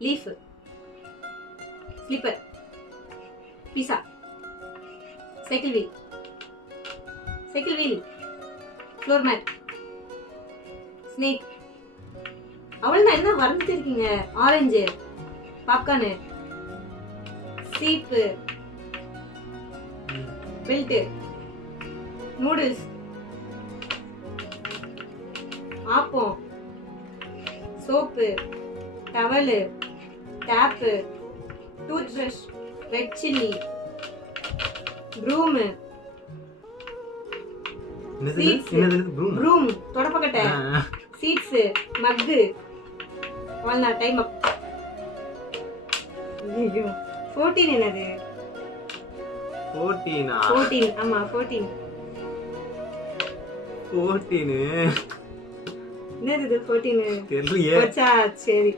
Leaf, slipper, pizza, cycle wheel, floor mat, snake. அவ்வளவுதான். என்ன வரைஞ்சிட்டு இருக்கீங்க? ஆரஞ்சு, பாப்கார்னு, சீப்பு, belt, noodles, appam, soap, towel, tape, tooth brush, red chilli, broom, broom தொடப்பக்கட்டை, seeds, mug. அவ்வளோனா time up. ஐயோ 14 என்னது? 14 ஆமா 14. என்னது 14? தெரியலையே. சரி